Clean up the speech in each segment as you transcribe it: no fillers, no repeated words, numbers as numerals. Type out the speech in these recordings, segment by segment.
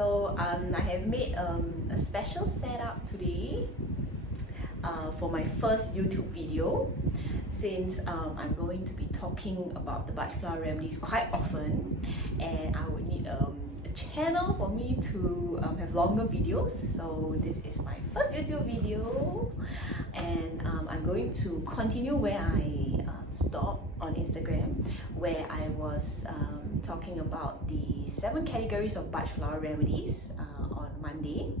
I have made a special setup today for my first YouTube video, since I'm going to be talking about the Bach Flower Remedies quite often, and I would need a channel for me to have longer videos. So this is my first YouTube video, and I'm going to continue where I stopped on Instagram, where I was talking about the 7 categories of Bach Flower Remedies on Monday.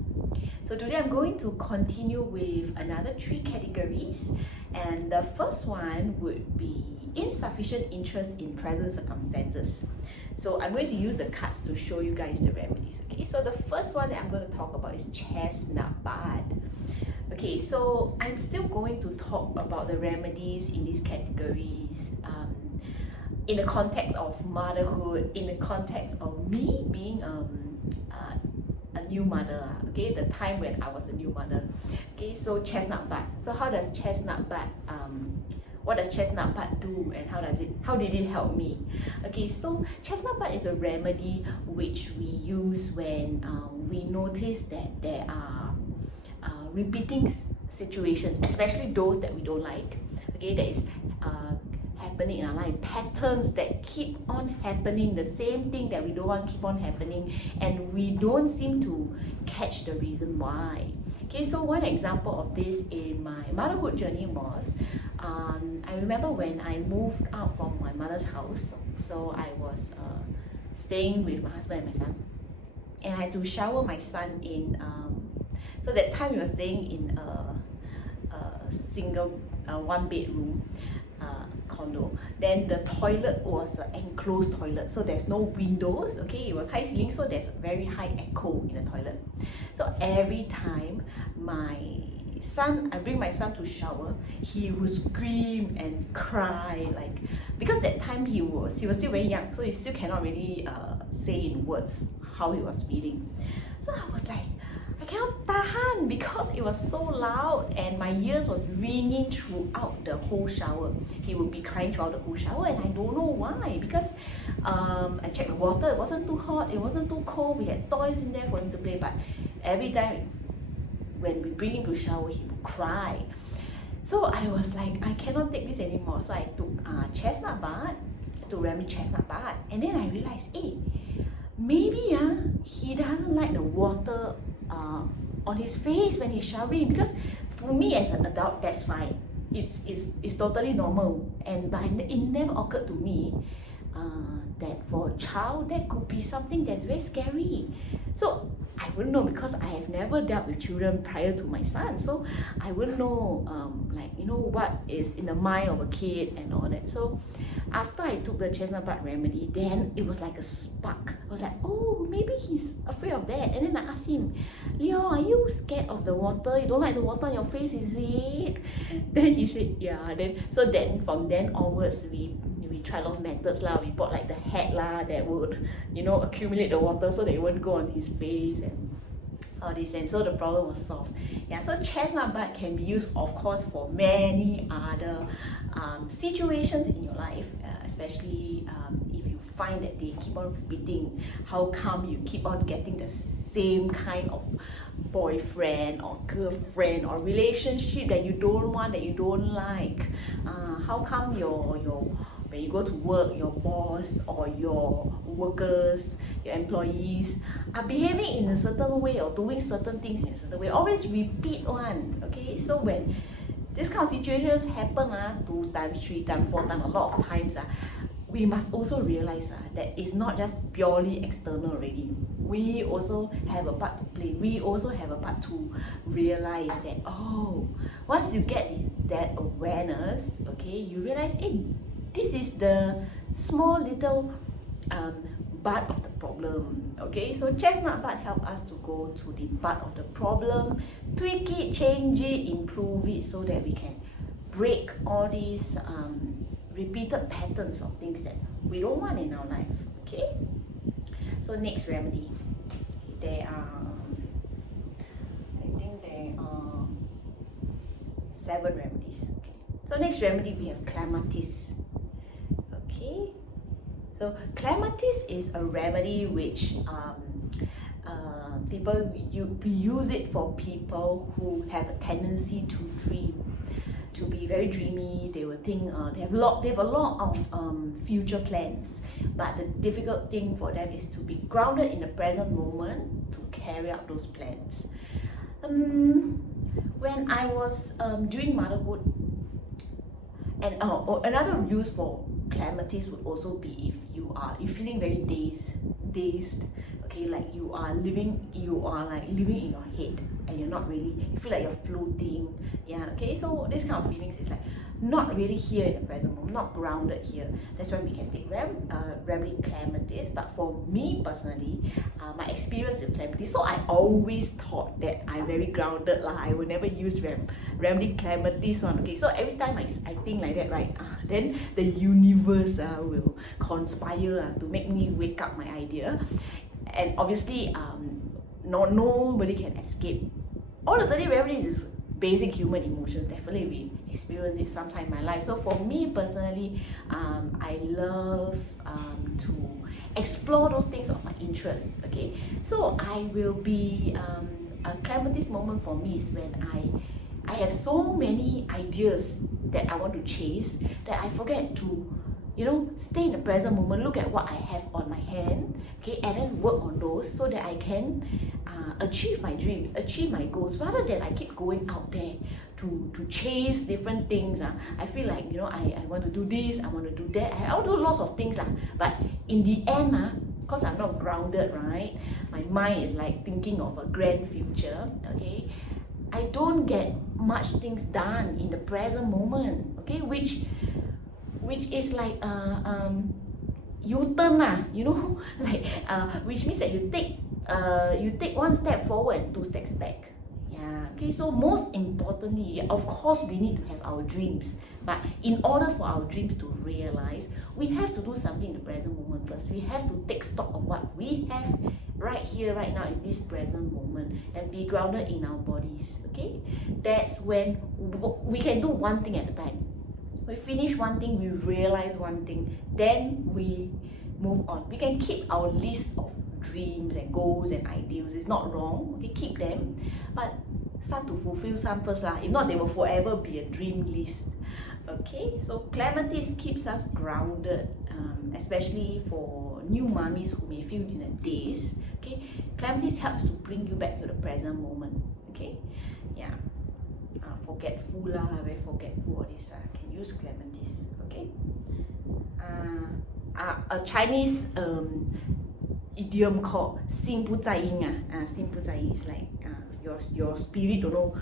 So today I'm going to continue with another 3 categories, and the first one would be insufficient interest in present circumstances. So I'm going to use the cards to show you guys the remedies. Okay, so the first one that I'm going to talk about is chestnut bud. Okay, so I'm still going to talk about the remedies in these categories in the context of motherhood, in the context of me being a new mother. Okay, the time when I was a new mother. Okay, so chestnut bud. So how does chestnut bud what does chestnut bud do, and how did it help me? Okay, so chestnut bud is a remedy which we use when we notice that there are repeating situations, especially those that we don't like. Okay, that is happening in our life, patterns that keep on happening, the same thing that we don't want keep on happening, and we don't seem to catch the reason why. Okay, so one example of this in my motherhood journey was I remember when I moved out from my mother's house. So I was staying with my husband and my son, and I had to shower my son in so that time we were staying in a single 1 bedroom condo. Then the toilet was an enclosed toilet, so there's no windows. Okay, it was high ceiling, so there's very high echo in the toilet. So every time I bring my son to shower, he would scream and cry, like, because that time he was still very young, so he still cannot really say in words how he was feeling. So I was like, I cannot tahan, because it was so loud and my ears was ringing throughout the whole shower. He would be crying throughout the whole shower, and I don't know why, because I checked the water, it wasn't too hot, it wasn't too cold, we had toys in there for him to play, but every time when we bring him to shower, he would cry. So I was like, I cannot take this anymore. So I took chestnut bud to remedy chestnut bud, and then I realized, hey, maybe he doesn't like the water on his face when he's showering, because to me as an adult, that's fine. It's totally normal, but it never occurred to me that for a child that could be something that's very scary. So I wouldn't know, because I have never dealt with children prior to my son, so I wouldn't know what is in the mind of a kid and all that. So after I took the chestnut bud remedy, then it was like a spark. I was like, oh, maybe he's afraid of that. And then I asked him, Leo, are you scared of the water? You don't like the water on your face, is it? Then he said, yeah. Then from then onwards, we tried a lot of methods lah. We bought like the hat lah that would accumulate the water so that it won't go on his face and all this, and so the problem was solved. Yeah, so chestnut bud can be used, of course, for many other situations in your life, especially if you find that they keep on repeating. How come you keep on getting the same kind of boyfriend or girlfriend or relationship that you don't want, that you don't like? How come when you go to work, your boss or your workers, your employees are behaving in a certain way or doing certain things in a certain way? Always repeat one. Okay, so when this kind of situations happen 2 times, 3 times, 4 times, a lot of times, we must also realize that it's not just purely external already. We also have a part to play. We also have a part to realize that, once you get that awareness, okay, you realize, hey, this is the small little butt of the problem. Okay, so chestnut bud help us to go to the butt of the problem, tweak it, change it, improve it, so that we can break all these repeated patterns of things that we don't want in our life. Okay, so next remedy, there are 7 remedies. Okay, so next remedy we have clematis. Okay, so clematis is a remedy which we use it for people who have a tendency to dream, to be very dreamy. They will think they have a lot of future plans, but the difficult thing for them is to be grounded in the present moment to carry out those plans. When I was doing motherhood, and another use for calamities would also be if you're feeling very dazed, okay, like you are living in your head and you feel like you're floating, yeah, okay. So this kind of feelings is like not really here in the present moment, not grounded here. That's why we can take remedy calamities. But for me personally, my experience with calamities, so I always thought that I'm very grounded lah. I will never use remedy calamities one. Okay, so every time I think like that, right, then the universe will conspire to make me wake up my idea. And obviously nobody can escape. All the 30 remedies is basic human emotions. Definitely we experience it sometime in my life. So for me personally, I love to explore those things of my interest. Okay, so I will be a calamities moment for me is when I have so many ideas that I want to chase that I forget to stay in the present moment, look at what I have on my hand, okay, and then work on those so that I can achieve my dreams, achieve my goals, rather than I keep going out there to chase different things. I feel like I want to do this, I want to do that, I want to do lots of things, but in the end, because I'm not grounded, right, my mind is like thinking of a grand future, okay, I don't get much things done in the present moment, okay, which is like U-turn like which means that you take one step forward and 2 steps back. Yeah, okay, so most importantly, of course we need to have our dreams, but in order for our dreams to realize, we have to do something in the present moment first. We have to take stock of what we have right here, right now, in this present moment, and be grounded in our bodies. Okay, that's when we can do one thing at a time. We finish one thing, we realize one thing, then we move on. We can keep our list of dreams and goals and ideals. It's not wrong. Okay, keep them, but start to fulfill some first lah. If not, they will forever be a dream list. Okay, so calamities keeps us grounded, especially for new mummies who may feel in a daze. Okay, calamities helps to bring you back to the present moment. Okay, yeah. Forgetful lah, very forgetful, all this can use calamities. Okay, a Chinese idiom called 心不在焉心不在焉 is like your spirit don't know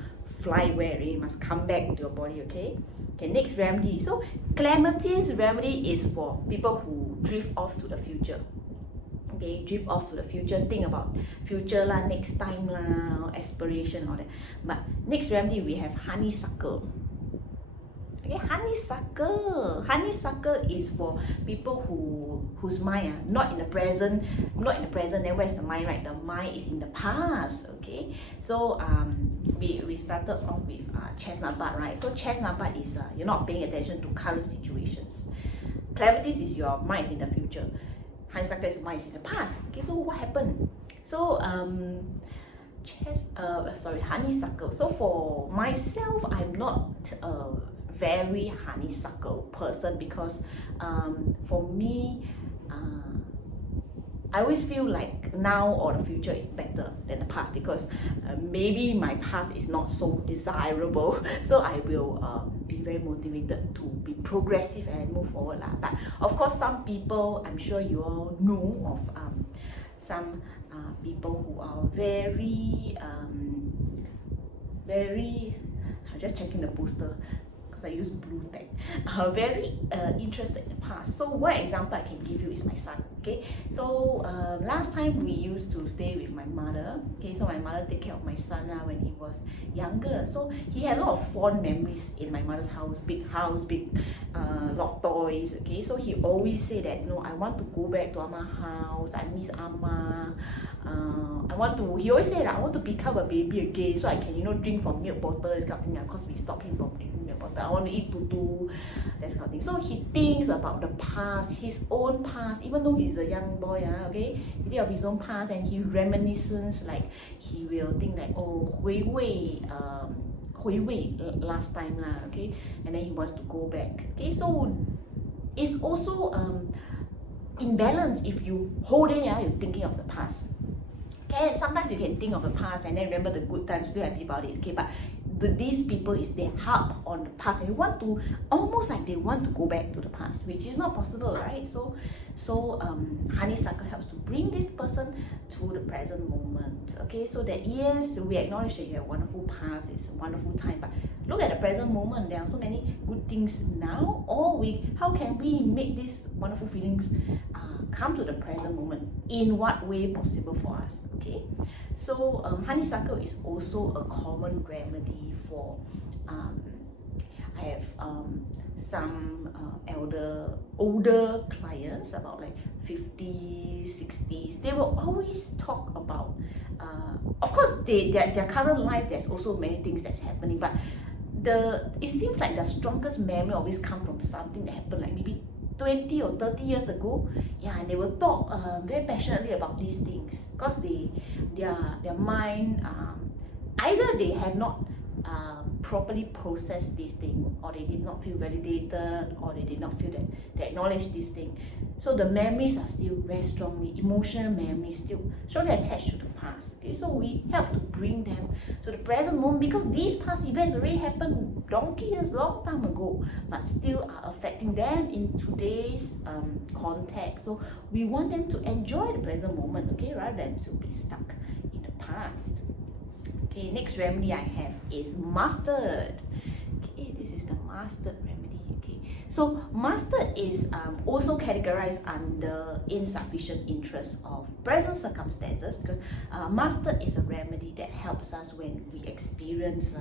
fly where already, must come back to your body. Okay, next remedy. So calamities remedy is for people who drift off to the future. Okay, drift off to the future, think about future lah, next time lah, aspiration, all that. But next remedy we have honeysuckle. Okay, honeysuckle is for people whose mind not in the present. Then where's the mind, right? The mind is in the past. Okay, so we started off with chestnut bud, right? So chestnut bud is you're not paying attention to current situations. Calamities is your mind is in the future. Honeysuckle is mine is in the past. Okay, so what happened? So honeysuckle. So for myself, I'm not a very honeysuckle person because for me, I always feel like now or the future is better than the past because maybe my past is not so desirable. So I will be very motivated to be progressive and move forward lah. But of course, some people, I'm sure you all know of some people who are very I'm just checking the poster because I use blue tag, very interested in the past. So one example I can give you is my son. Okay, so last time we used to stay with my mother. Okay, so my mother take care of my son when he was younger. So he had a lot of fond memories in my mother's house, big lot of toys. Okay, so he always say that I want to go back to Amma house. I miss Amma. He always say that I want to become a baby again, so I can drink from milk bottle, this kind of thing. Because we stopped him from drinking milk bottle. I want to eat tutu, that kind of thing. So he thinks about the past, his own past, even though he's he's a young boy, okay, he think of his own past and he reminiscence, like he will think like, oh, 回味 last time lah, okay, and then he wants to go back. Okay, so it's also imbalance if you hold it, you're thinking of the past. Okay, sometimes you can think of the past and then remember the good times, feel happy about it. Okay, but these people is they harp on the past and they want to, almost like they want to go back to the past, which is not possible, right? So honeysuckle helps to bring this person to the present moment. Okay, so that yes, we acknowledge that you have a wonderful past, it's a wonderful time, but look at the present moment. There are so many good things now. Or how can we make these wonderful feelings come to the present moment? In what way possible for us? Okay, so honeysuckle is also a common remedy for I have some older clients, about like 50s, 60s. They will always talk about of course their current life, there's also many things that's happening, but it seems like the strongest memory always come from something that happened like maybe 20 or 30 years ago. Yeah, and they will talk very passionately about these things because their mind, either they have not properly processed this thing, or they did not feel validated, or they did not feel that they acknowledge this thing. So the memories are still very strongly, emotional memories still strongly attached to the past. Okay, so we help to bring them to the present moment, because these past events already happened donkey years, long time ago, but still are affecting them in today's context. So we want them to enjoy the present moment, okay, rather than to be stuck in the past. Okay, next remedy I have is mustard. Okay, this is the mustard remedy. Okay, so mustard is also categorized under insufficient interest of present circumstances, because mustard is a remedy that helps us when we experience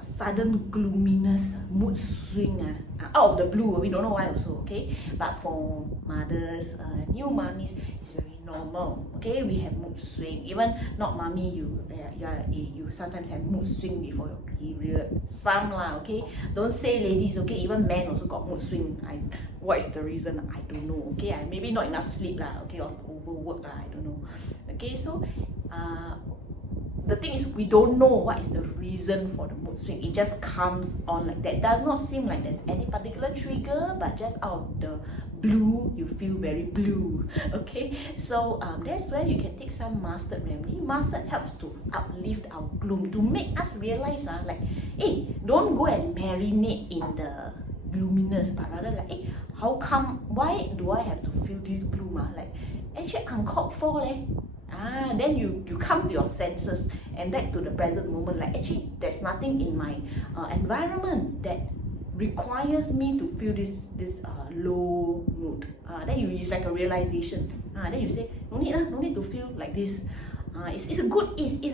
sudden gloominess, mood swing out of the blue. We don't know why also, okay, but for mothers, new mummies, it's very normal. Okay, we have mood swing. Even not mummy, you sometimes have mood swing before your period. Some lah, okay, don't say ladies, okay, even men also got mood swing. What is the reason? I don't know. Okay, maybe not enough sleep lah, okay, or overwork lah, I don't know. Okay, so the thing is, we don't know what is the reason for the mood swing. It just comes on like that. Does not seem like there's any particular trigger, but just out of the blue, you feel very blue. Okay, so that's where you can take some mustard remedy. Mustard helps to uplift our gloom, to make us realize like, hey, don't go and marinate in the gloominess, but rather like, hey, how come, why do I have to feel this gloom? Like, actually uncalled for leh. Then you come to your senses and back to the present moment, like actually there's nothing in my environment that requires me to feel this low mood. Then it's like a realization. Then you say, no need to feel like this. It's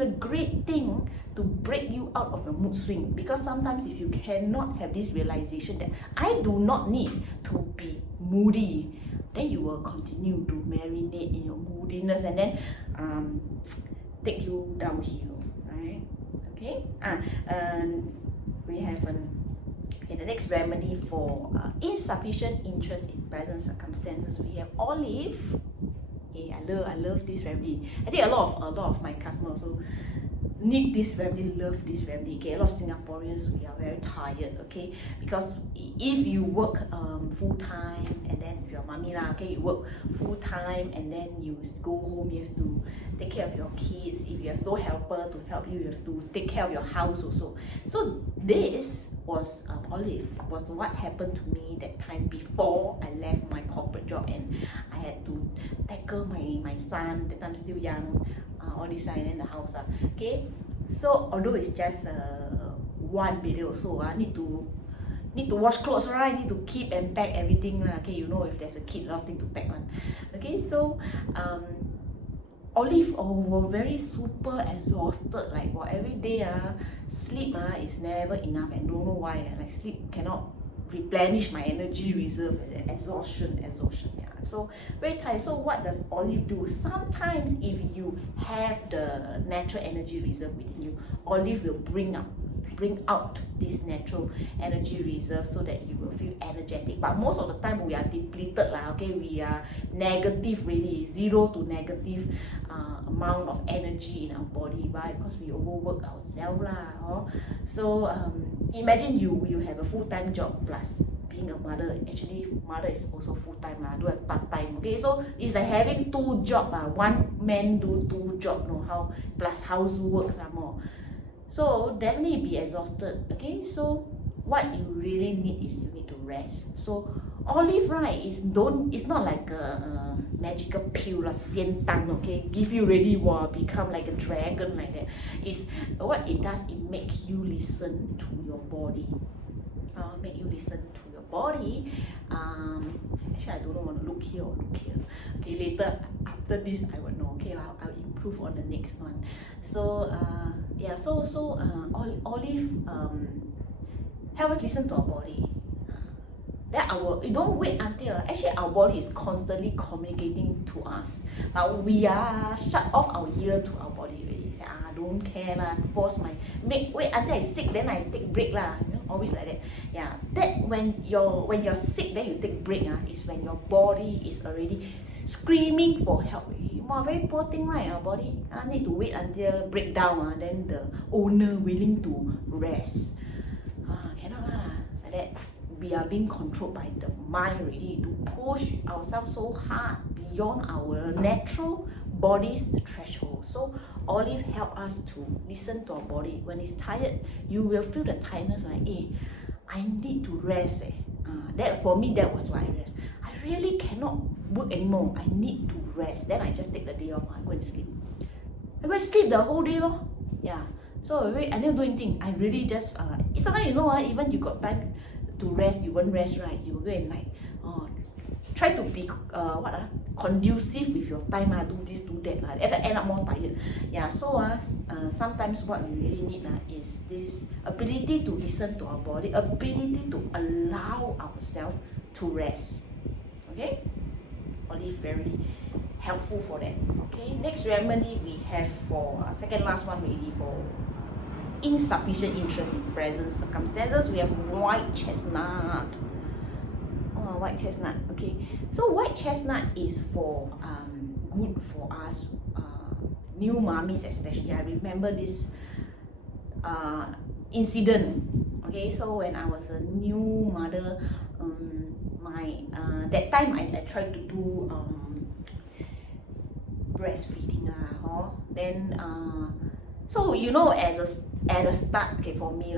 a great thing to break you out of your mood swing, because sometimes if you cannot have this realization that I do not need to be moody, then you will continue to marinate in your moodiness and then take you downhill, right? Okay, we have the next remedy for insufficient interest in present circumstances. We have olive. Okay, I love this remedy. I think a lot of my customers also need this remedy, love this remedy. Okay, a lot of Singaporeans, we are very tired, okay, because if you work full time, and then if you're a mummy lah, okay, you work full time and then you go home, you have to take care of your kids. If you have no helper to help you, you have to take care of your house also. So this was olive was what happened to me that time before I left my corporate job, and I had to tackle my son, that time still young, all this and then the house. Okay, so although it's just one video, so need to wash clothes, right? Need to keep and pack everything lah. Okay, you know, if there's a kid, a lot of thing to pack on. Okay, so Olive were very super exhausted, like every day sleep is never enough, and don't know why. Like sleep cannot replenish my energy reserve. Exhaustion, yeah. So very tired. So what does Olive do? Sometimes if you have the natural energy reserve within you, Olive will bring up bring out this natural energy reserve so that you will feel energetic. But most of the time we are depleted lah, okay, we are negative really, 0 to negative amount of energy in our body, right? Because we overwork ourselves lah. So imagine you have a full-time job plus being a mother. Actually mother is also full-time lah, don't have part-time, okay? So it's like having 2 jobs, one man do 2 jobs, how plus housework some more. So definitely be exhausted, okay? So what you really need is you need to rest. So olive, right, it's not like a magical pill lah, 仙丹, okay, give you ready, become like a dragon like that. It's what it does, it makes you listen to your body. Make you listen to your body. Actually I don't know, want to look here or look here. Okay, later after this I will know. Okay, I'll improve on the next one. So yeah, so olive help us listen to our body. Then don't wait until actually our body is constantly communicating to us, but we are shut off our ear to our body already. Say don't care lah, force wait until I sick then I take break lah, always like that. Yeah, that when you're sick then you take break is when your body is already screaming for help. Very poor thing, right? Our body need to wait until breakdown, then the owner willing to rest. Cannot lah, like that. We are being controlled by the mind already to push ourselves so hard beyond our natural body's threshold. So olive help us to listen to our body. When it's tired, you will feel the tiredness like, I need to rest. That for me, that was why I rest. I really cannot work anymore. I need to rest. Then I just take the day off. I go and sleep. I go and sleep the whole day, lor. Yeah. So I never do anything. I really just sometimes even you got time to rest, you won't rest, right? You will go and try to be conducive with your time, do this, do that, end up more tired. Yeah, so sometimes what we really need is this ability to listen to our body, ability to allow ourselves to rest. Okay, olive very helpful for that. Okay, next remedy we have for second last one really for insufficient interest in present circumstances. We have white chestnut. White chestnut. Okay, so white chestnut is for good for us new mommies especially. I remember this incident. Okay, so when I was a new mother, that time I tried to do breastfeeding then so at the start, okay, for me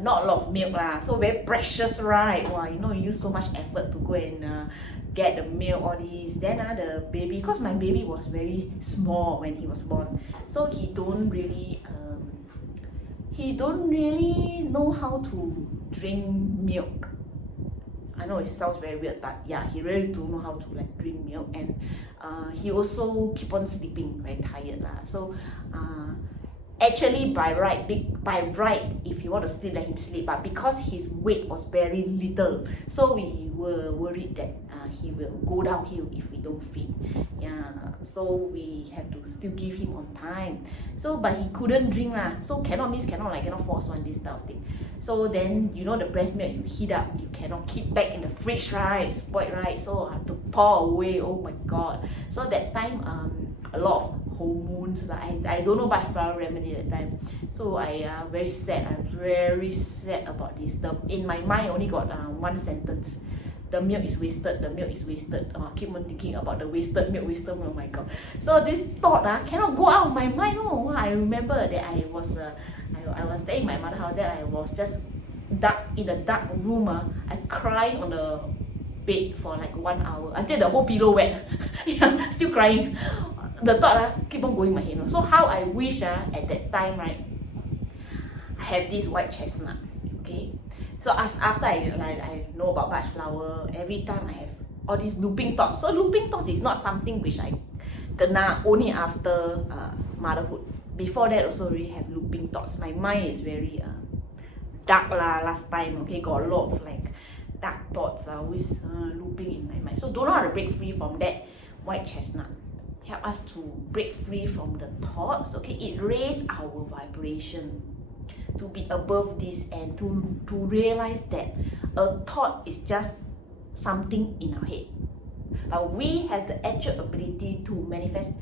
not a lot of milk so very precious, right? You use so much effort to go and get the milk, all these. Then the baby, because my baby was very small when he was born, so he don't really know how to drink milk. I know it sounds very weird, but yeah, he really don't know how to drink milk, and he also keep on sleeping, very tired So actually by right, if you want to sleep, let him sleep, but because his weight was very little, so we were worried that he will go downhill if we don't feed. Yeah, so we have to still give him on time. So but he couldn't drink so cannot force one, this type of thing. So then the breast milk you heat up, you cannot keep back in the fridge, right? Spoiled, right? So I have to pour away. Oh my god. So that time a lot of hormones. I don't know Bach Flower Remedy at that time. So I very sad. I'm very sad about this. In my mind only got one sentence. The milk is wasted, the milk is wasted. Keep on thinking about the wasted milk, oh my god. So this thought cannot go out of my mind. I remember that I was staying in my mother's house, that I was just in a dark room. I cried on the bed for 1 hour until the whole pillow wet. Yeah, still crying. The thought keep on going in my head. So how I wish at that time, right, I have this white chestnut. Okay, so after I know about Bach flower, every time I have all these looping thoughts. So looping thoughts is not something which I kena only after motherhood. Before that also really have looping thoughts. My mind is very dark last time. Okay, got a lot of dark thoughts always looping in my mind. So don't know how to break free from that. White chestnut help us to break free from the thoughts. Okay, it raises our vibration. to be above this and to realize that a thought is just something in our head. But we have the actual ability to manifest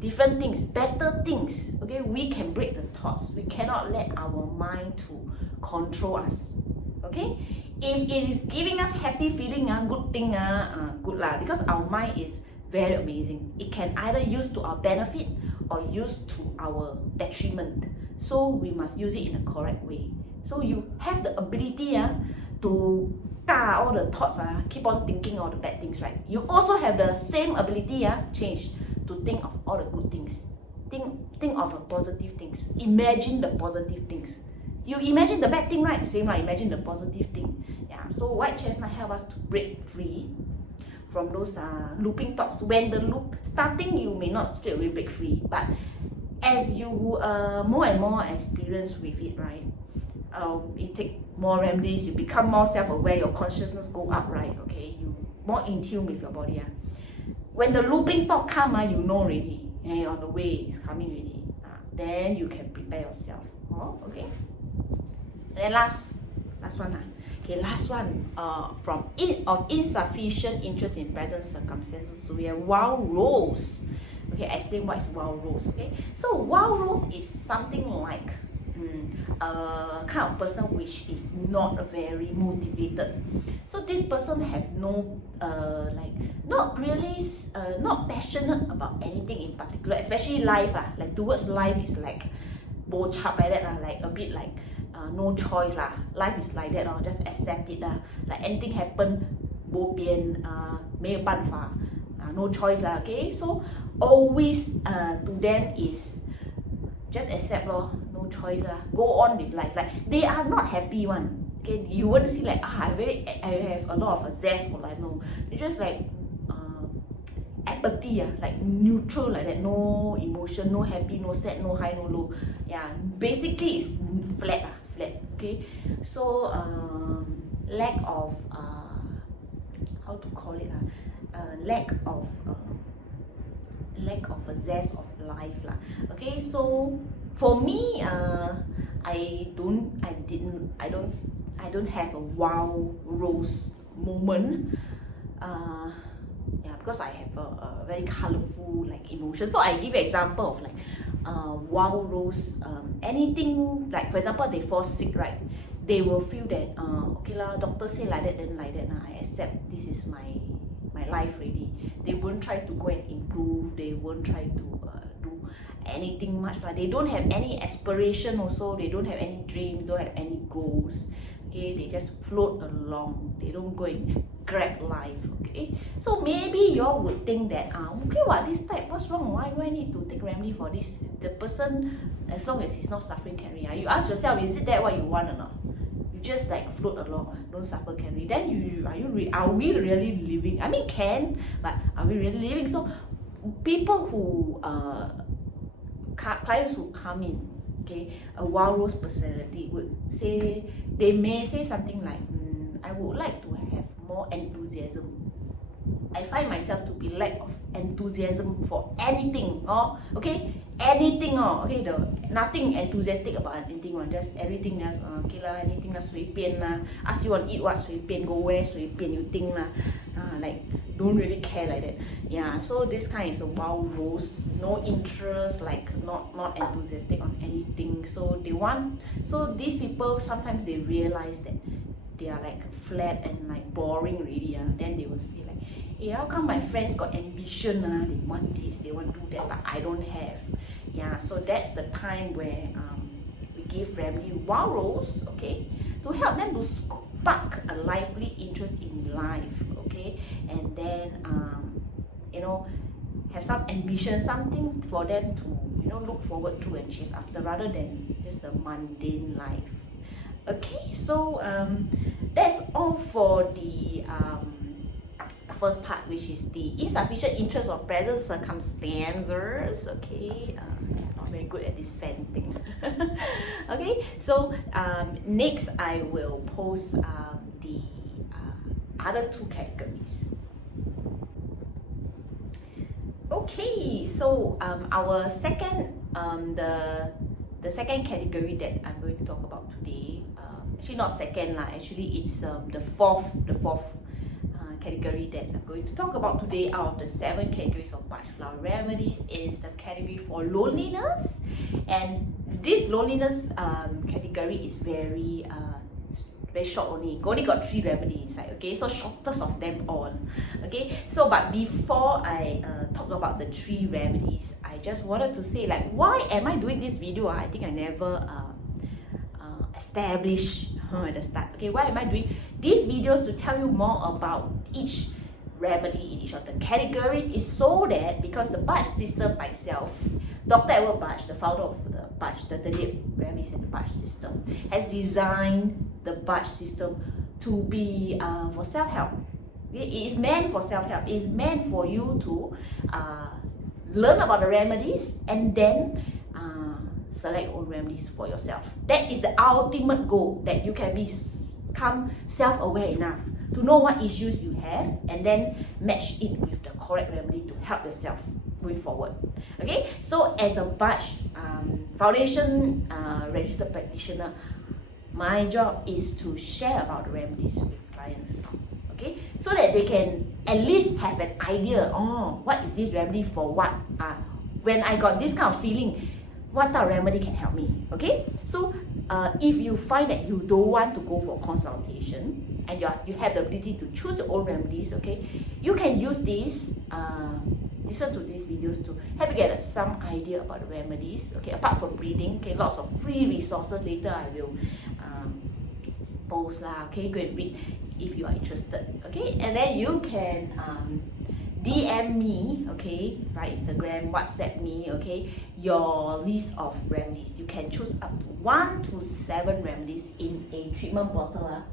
different things, better things. Okay, we can break the thoughts. We cannot let our mind to control us. Okay, if it is giving us happy feeling, good thing, good lah, because our mind is very amazing. It can either use to our benefit or use to our detriment. So we must use it in a correct way. So you have the ability to all the thoughts, keep on thinking all the bad things, right? You also have the same ability, change, to think of all the good things. Think of the positive things. Imagine the positive things. You imagine the bad thing, right? Same, right? Imagine the positive thing. Yeah. So white chestnut help us to break free from those looping thoughts. When the loop starting, you may not straight away break free, but as you more and more experience with it, right? You take more remedies, you become more self-aware, your consciousness go up, right? Okay, you more in tune with your body. When the looping thought come, you know already, on the way it's coming already. Then you can prepare yourself. Okay. And then last one. Okay, last one. From of insufficient interest in present circumstances. So we have wild rose. Okay, explain what is wild rose. Okay, so wild rose is something like a kind of person which is not very motivated. So this person have no not really not passionate about anything in particular, especially life like towards life is like bo chap like that like a bit like no choice lah. Life is like that just accept it like anything happen bo bian 没有办法 no choice lah. Okay, so always to them is just accept lor, no choice go on with life. Like they are not happy one. Okay, you won't see like I have a lot of zest for life. No, they just like apathy like neutral like that, no emotion, no happy, no sad, no high, no low. Yeah, basically it's flat. Okay, so lack of how to call it lack of a zest of life lah. Okay, so for me I don't have a wow rose moment because I have a very colorful like emotion. So I give an example of like wow rose, anything like for example they fall sick, right? They will feel that okay lah, doctor say like that, then like that I accept this is my life already. They won't try to go and improve, they won't try to do anything much lah. They don't have any aspiration also, they don't have any dreams, don't have any goals. Okay, they just float along, they don't go and grab life. Okay, so maybe y'all would think that okay, what this type, what's wrong, why need to take remedy for this? The person, as long as he's not suffering, can read. You ask yourself, is it that what you want or not? You just like float along, don't suffer, can read. Then are we really living? I mean, can, but are we really living? So people who clients who come in, okay, a wild rose personality would say, they may say something like, I would like to have more enthusiasm. I find myself to be lack of enthusiasm for anything, okay, anything, okay, nothing enthusiastic about anything, just everything, just okay lah, anything lah, 随便啦, ask you want to eat what, 随便, go where, 随便, you think lah, like don't really care like that. Yeah, so this kind is a wild rose, no interest, like not enthusiastic on anything. So these people sometimes they realize that they are like flat and like boring already. Then they will say like, hey, how come my friends got ambition? They want this, they want to do that, but I don't have. Yeah, so that's the time where we give remedy wild rose, okay, to help them to spark a lively interest in life, okay, and then have some ambition, something for them to look forward to and chase after, rather than just a mundane life. Okay, so that's all for the first part, which is the insufficient interest of present circumstances. Okay, not very good at this fan thing. Okay, so next I will post the other two categories. Okay, so our second the the second category that I'm going to talk about today, actually not second lah, actually it's the fourth category that I'm going to talk about today out of the 7 categories of Bach Flower Remedies is the category for loneliness. And this loneliness category is very short only got 3 remedies inside, okay, so shortest of them all, okay. So but before I talk about the 3 remedies, I just wanted to say, like, why am I doing this video? I think I never established at the start. Okay, why am I doing these videos? To tell you more about each remedy in each of the categories, is so that, because the Bach system by itself, Dr. Edward Bach, the founder of the Bach, the 38 remedies in the Bach system, has designed the Bach system to be for self-help. It is meant for self-help. It is meant for you to learn about the remedies and then select your own remedies for yourself. That is the ultimate goal, that you can become self-aware enough to know what issues you have and then match it with the correct remedy to help yourself moving forward. Okay, so as a Bach Foundation registered practitioner, my job is to share about the remedies with clients, okay, so that they can at least have an idea, oh, what is this remedy for what? When I got this kind of feeling, what type of remedy can help me? Okay, so if you find that you don't want to go for consultation and you have the ability to choose your own remedies, okay, you can use these, listen to these videos to help you get some idea about the remedies, okay, apart from reading, okay, lots of free resources later I will post lah, okay, go and read if you are interested, okay, and then you can DM me, okay, by Instagram, WhatsApp me, okay, your list of remedies. You can choose up to 1 to 7 remedies in a treatment bottle.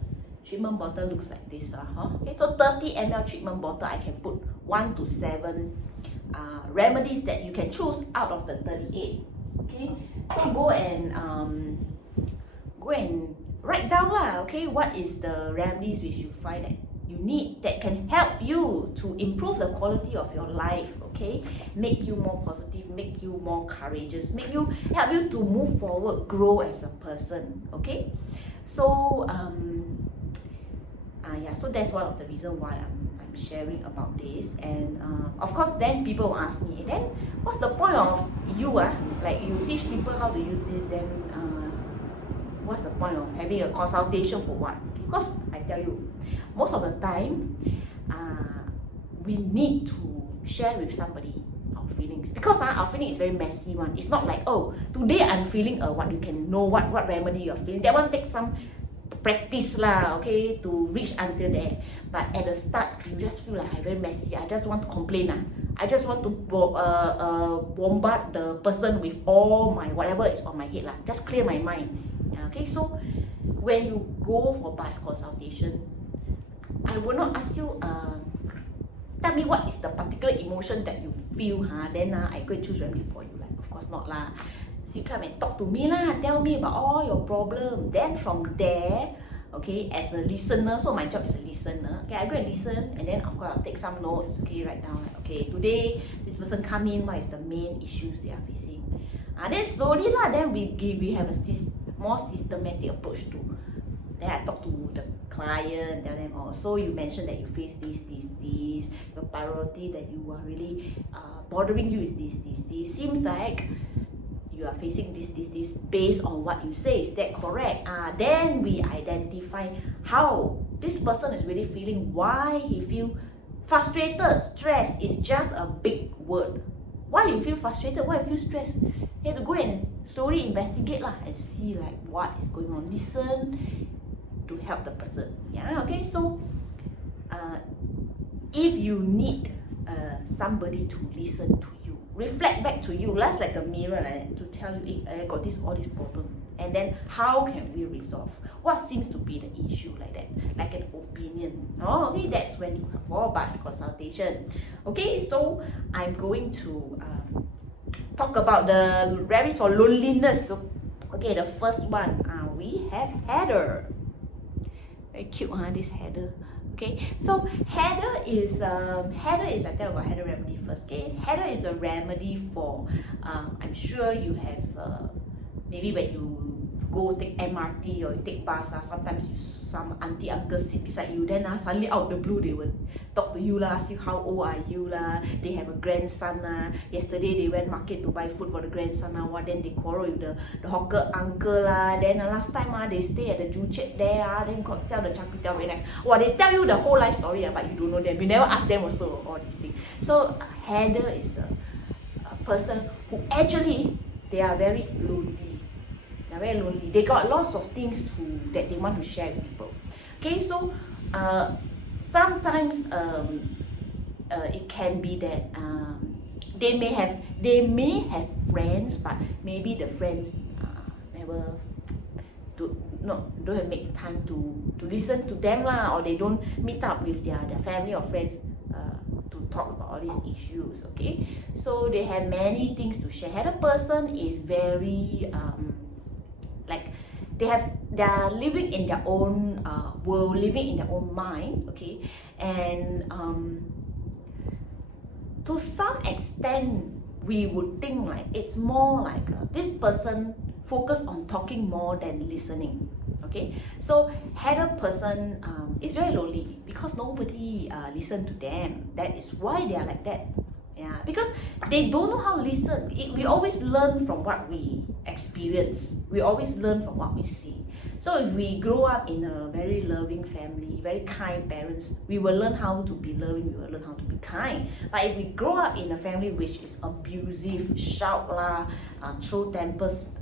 Treatment bottle looks like this. Okay, so 30 ml treatment bottle, I can put 1 to 7 remedies that you can choose out of the 38. Okay, so go and write down lah, okay, what is the remedies which you find that you need, that can help you to improve the quality of your life, okay, make you more positive, make you more courageous, help you to move forward, grow as a person, okay. So yeah, so that's one of the reasons why I'm sharing about this. And of course then people will ask me, then what's the point of you like you teach people how to use this, then what's the point of having a consultation for what? Because I tell you, most of the time we need to share with somebody our feelings, because our feeling is very messy one. It's not like, oh, today I'm feeling what, you can know what remedy you're feeling. That one takes some practice lah, okay, to reach until there. But at the start you just feel like I'm very messy, I just want to complain, I just want to bombard the person with all my whatever is on my head lah, just clear my mind. Okay, so when you go for Bach consultation, I will not ask you tell me what is the particular emotion that you feel, then I go and choose remedy for you, like, of course not lah. So you come and talk to me lah, tell me about all your problem. Then from there, okay, as a listener, so my job is a listener, okay, I go and listen, and then of course I'll take some notes, okay, write down, like, okay, today this person come in, what is the main issues they are facing, then slowly lah, then we have a more systematic approach to. Then I talk to the client, tell them, oh, so you mentioned that you face this, your priority that you are really bothering you is this. Seems like you are facing this based on what you say. Is that correct? Then we identify how this person is really feeling, why he feel frustrated. Stress is just a big word. Why you feel frustrated? Why you feel stressed? You have to go and slowly investigate lah and see like what is going on. Listen to help the person. Yeah, okay. So if you need somebody to listen to you, reflect back to you, last like a mirror, like, to tell you, I got all this problem, and then how can we resolve? What seems to be the issue, like that, like an opinion. Okay, that's when you come for Bach consultation. Okay, so I'm going to talk about the remedies for loneliness. So, okay, the first one, we have heather. Very cute, this heather. Okay, so heather is I tell about heather remedy first. Okay, heather is a remedy for I'm sure you have maybe when you go take MRT or you take bus, sometimes some auntie uncle sit beside you, then suddenly out of the blue they will talk to you, ask you how old are you, they have a grandson, yesterday they went market to buy food for the grandson, then they quarrel with the hawker uncle, then last time they stay at the Joo-Chiat there, then got sell the char-kway-teow very nice. They tell you the whole life story, but you don't know them, you never ask them also all these things. So Heather is a person who actually, they are very lonely. They're very lonely. They got lots of things that they want to share with people. Okay, so sometimes it can be that they may have friends, but maybe the friends never don't have make time to listen to them, or they don't meet up with their family or friends to talk about all these issues. Okay, so they have many things to share. Had a person is very like they are living in their own world, living in their own mind. Okay, and to some extent we would think like it's more like this person focus on talking more than listening. Okay, so had a person is very lonely because nobody listen to them. That is why they are like that. Yeah, because they don't know how to listen. We always learn from what we experience. We always learn from what we see. So if we grow up in a very loving family, very kind parents, we will learn how to be loving, we will learn how to be kind. But if we grow up in a family which is abusive, shout throw tempers,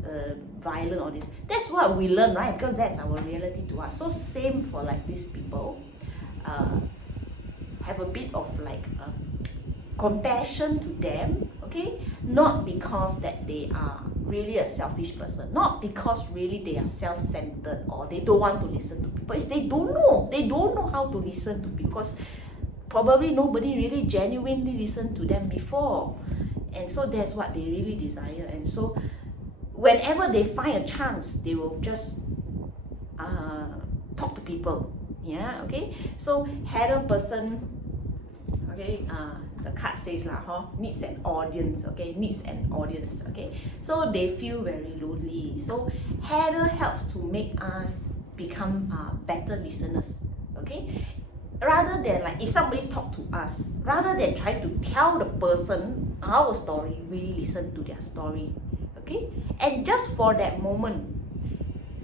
violent, all this, that's what we learn, right? Because that's our reality to us. So same for like these people, have a bit of like compassion to them, okay? Not because that they are really a selfish person, not because really they are self-centered or they don't want to listen to people. It's they don't know how to listen to people, because probably nobody really genuinely listened to them before, and so that's what they really desire. And so whenever they find a chance, they will just talk to people. Yeah, okay. So had a person, okay, the card says needs an audience, okay, needs an audience, okay. So they feel very lonely. So Heather helps to make us become better listeners, okay. Rather than like if somebody talk to us, rather than trying to tell the person our story, we listen to their story, okay. And just for that moment,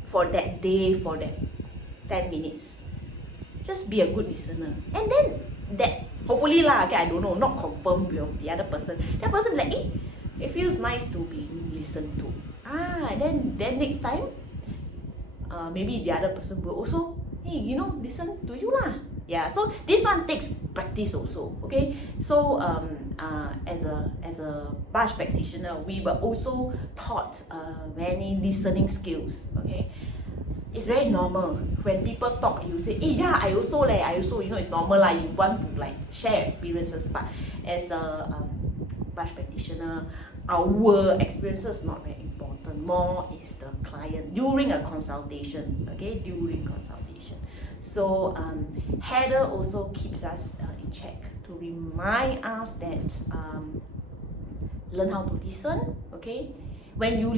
for that day, for that 10 minutes, just be a good listener. And then that hopefully okay, I don't know, not confirmed with the other person. That person like, it feels nice to be listened to. And then next time, maybe the other person will also, listen to you lah. Yeah, so this one takes practice also. Okay, so as a Bach practitioner, we were also taught many listening skills. Okay. It's very normal when people talk, you say, yeah, I also, it's normal you want to like share experiences. But as a Bach practitioner, our experiences not very important. More is the client during a consultation, okay, during consultation. So Heather also keeps us in check to remind us that learn how to listen, okay. When we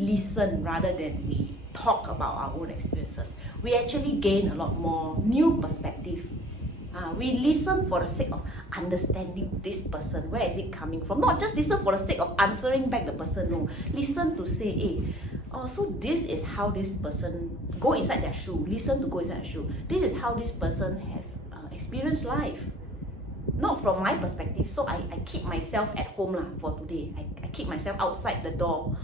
listen rather than we talk about our own experiences, we actually gain a lot more new perspective. We listen for the sake of understanding this person, where is it coming from, not just listen for the sake of answering back the person. No, listen to say, so this is how this person go inside their shoe. Listen to go inside their shoe. This is how this person have experienced life, not from my perspective. So I keep myself at home for today. I keep myself outside the door.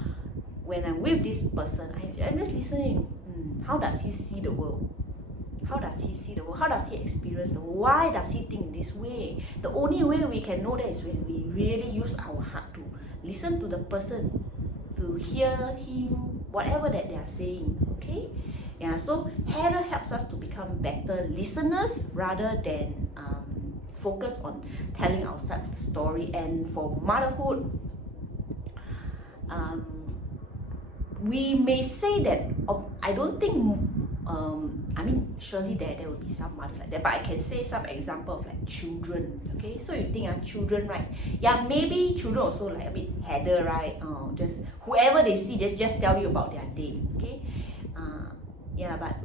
When I'm with this person, I'm just listening. How does he see the world? How does he see the world? How does he experience the world? Why does he think this way? The only way we can know that is when we really use our heart to listen to the person, to hear him, whatever that they are saying. Okay? Yeah, so Heather helps us to become better listeners rather than focus on telling our side of the story. And for motherhood, we may say that I don't think I mean, surely there will be some mothers like that, but I can say some example of like children. Okay, so you think children, right? Yeah, maybe children also like a bit header, right? Just whoever they see, just tell you about their day. Okay, yeah, but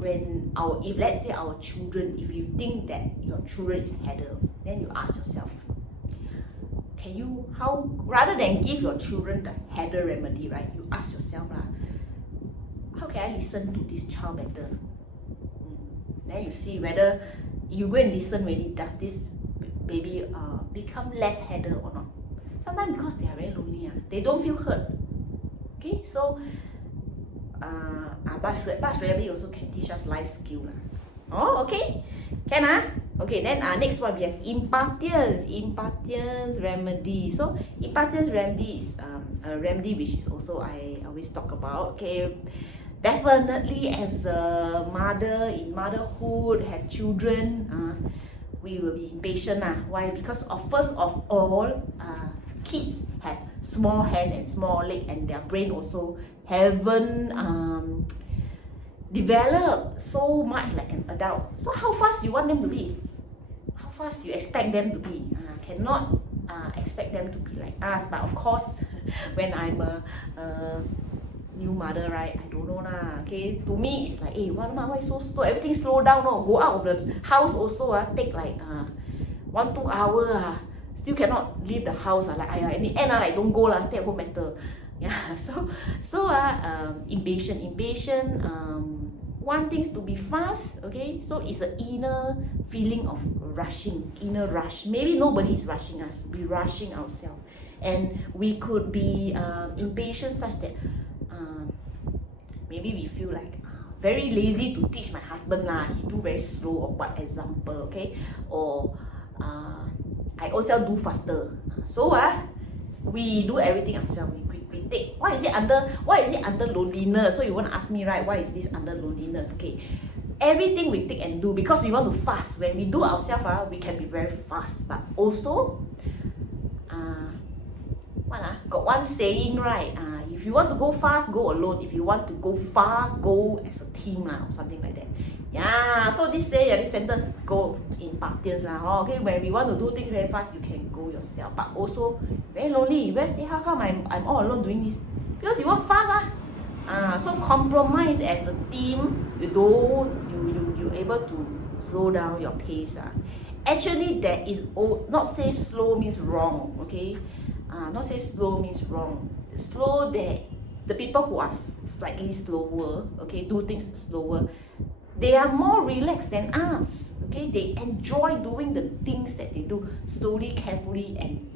if let's say our children, if you think that your children is header, then you ask yourself, rather than give your children the header remedy, right? You ask yourself, how can I listen to this child better? Then you see whether you go and listen really, does this baby become less header or not? Sometimes because they are very lonely, they don't feel heard. Okay, so Bach Remedies also can teach us life skill. Oh, okay, can Okay, then next one we have impatience remedy. So impatience remedy is a remedy which is also I always talk about. Okay, definitely as a mother in motherhood, have children, we will be impatient. Why? Because first of all, kids have small hand and small leg, and their brain also haven't developed so much like an adult. So how fast you want them to be? How fast you expect them to be? Cannot expect them to be like us. But of course, when I'm a new mother, right, I don't know okay, to me it's like, why so slow? Everything slow down. Go out of the house also take like 1-2 hours. Still cannot leave the house. Like in the end, like don't go stay at home better. Yeah, so impatient, want things to be fast. Okay, so it's an inner feeling of rushing, inner rush. Maybe nobody is rushing us, we're rushing ourselves, and we could be impatient such that maybe we feel like very lazy to teach my husband he do very slow, or what example. Okay, or I also do faster. So we do everything ourselves. We take. Why is it under loneliness? So you want to ask me, right? Why is this under loneliness? Okay, everything we take and do because we want to fast. When we do ourselves, we can be very fast. But also, got one saying, right? If you want to go fast, go alone. If you want to go far, go as a team or something like that. Yeah, so this sentence go in impatience okay, when we want to do things very fast, you can go yourself, but also very lonely. How come I'm all alone doing this? Because you want fast so compromise as a team. You able to slow down your pace. Actually, there is not say slow means wrong. Okay, not say slow means wrong. Slow, the people who are slightly slower, okay, do things slower, they are more relaxed than us. Okay, they enjoy doing the things that they do slowly, carefully, and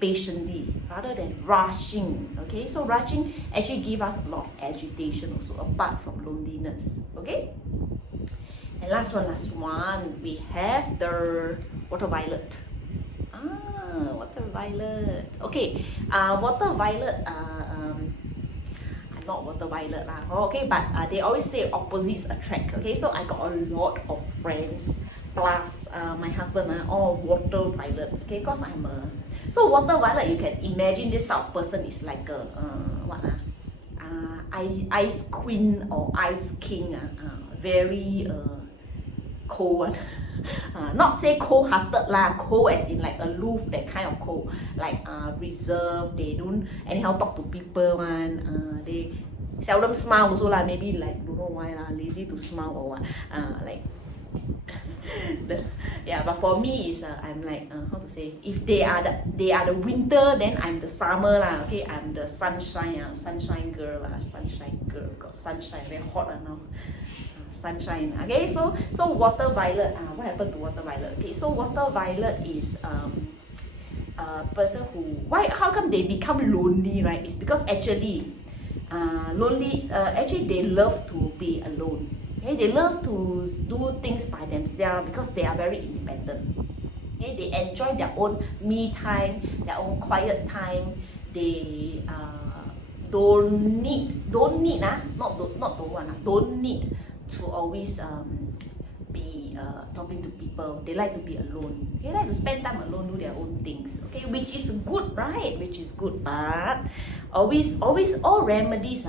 patiently, rather than rushing. Okay, so rushing actually give us a lot of agitation also, apart from loneliness. Okay, and last one, we have the water violet. Water violet. Okay, water violet. Not water violet okay, but they always say opposites attract. Okay, so I got a lot of friends plus my husband all water violet. Okay, because so water violet, you can imagine this type of person is like a ice queen or ice king, very cold one. Not say cold-hearted cold as in like aloof, that kind of cold, like reserved. They don't anyhow talk to people one. They seldom smile also maybe like don't know why lazy to smile or what. Like but for me is I'm like how to say, if they are the winter, then I'm the summer Okay, I'm the sunshine girl got sunshine, very hot now. Sunshine. Okay, so water violet, what happened to water violet? Okay, so water violet is a person who, how come they become lonely, right? It's because actually lonely, actually they love to be alone. Okay, they love to do things by themselves because they are very independent. Okay, they enjoy their own me time, their own quiet time. They don't need to always be talking to people. They like to be alone. They like to spend time alone, do their own things. Okay, which is good, right? Which is good, but always all remedies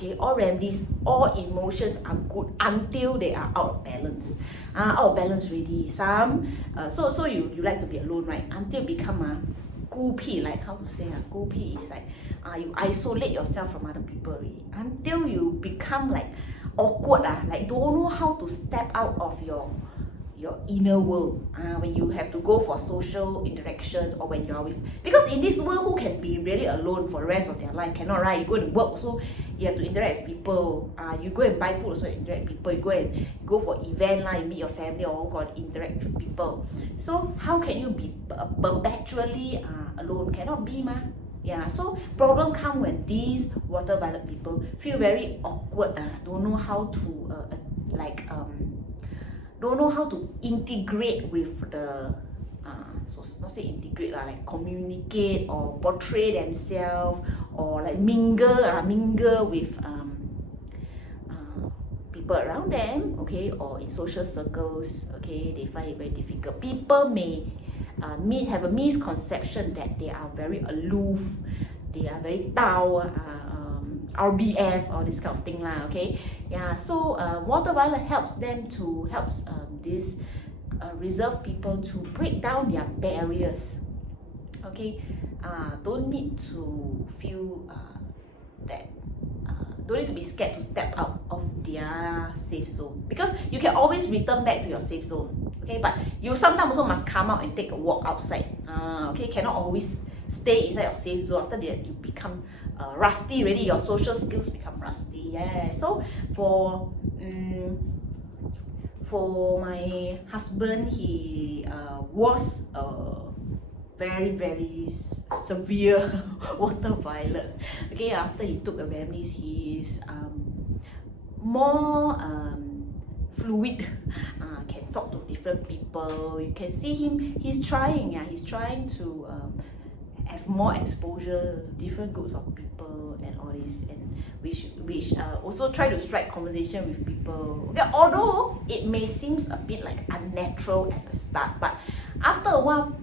okay, all remedies, all emotions are good until they are out of balance. Out of balance already. Some, so you like to be alone, right? Until become孤僻, like how to say, 孤僻 is like, you isolate yourself from other people already. Until you become like awkward, like don't know how to step out of your inner world, when you have to go for social interactions, or when you're with, because in this world, who can be really alone for the rest of their life? Cannot, right? You go to work also, you have to interact with people. You go and buy food also, interact with people. You go for event, you meet your family, or got interact with people. So how can you be perpetually alone? Cannot be, ma. Yeah, so problem come when these water violet people feel very awkward, don't know how to don't know how to integrate with the so not say integrate, like communicate or portray themselves, or like mingle with people around them, okay, or in social circles, okay. They find it very difficult. People may have a misconception that they are very aloof, they are very RBF, or this kind of thing lah, okay. Yeah, so water violet helps these reserved people to break down their barriers, okay. Don't need to feel that don't need to be scared to step out of their safe zone, because you can always return back to your safe zone, okay. But you sometimes also must come out and take a walk outside, okay. Cannot always stay inside your safe zone. After that, you become rusty already. Your social skills become rusty. Yeah. So for my husband, he was very, very severe water violet. Okay, after he took the remedies, he's more fluid, can talk to different people. You can see him, he's trying to have more exposure to different groups of people and all this, and which also try to strike conversation with people. Okay, although it may seem a bit like unnatural at the start, but after a while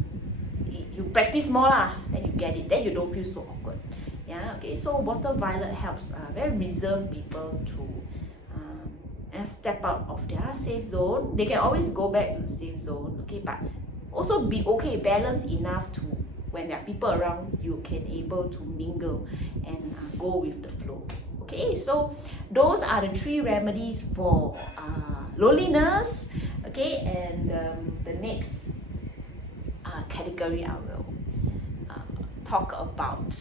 you practice more lah, then you get it, then you don't feel so awkward. Yeah, okay. So water violet helps very reserved people to step out of their safe zone. They can always go back to the safe zone, okay, but also be okay, balanced enough to, when there are people around, you can able to mingle and go with the flow. Okay, so those are the 3 remedies for loneliness. Okay, and the next category I will talk about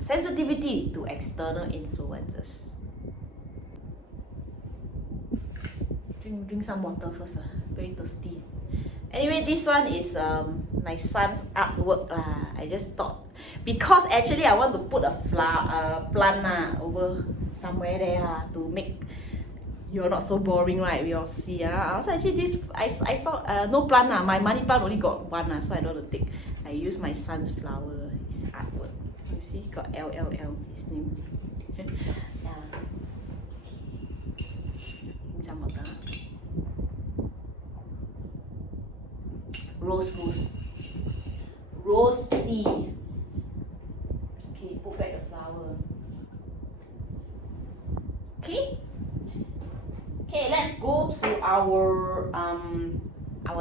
sensitivity to external influences. Drink some water first, very thirsty. Anyway, this one is my son's artwork. I just thought, because actually I want to put a plant over somewhere there to make you're not so boring, right? We all see. So actually this, I found no plant. My money plant only got one, so I don't want to take. I use my son's flower, his artwork. You see, got LLL, his name. Yeah. Some water. Rose tea. Okay, put back the flower. Okay, let's go to our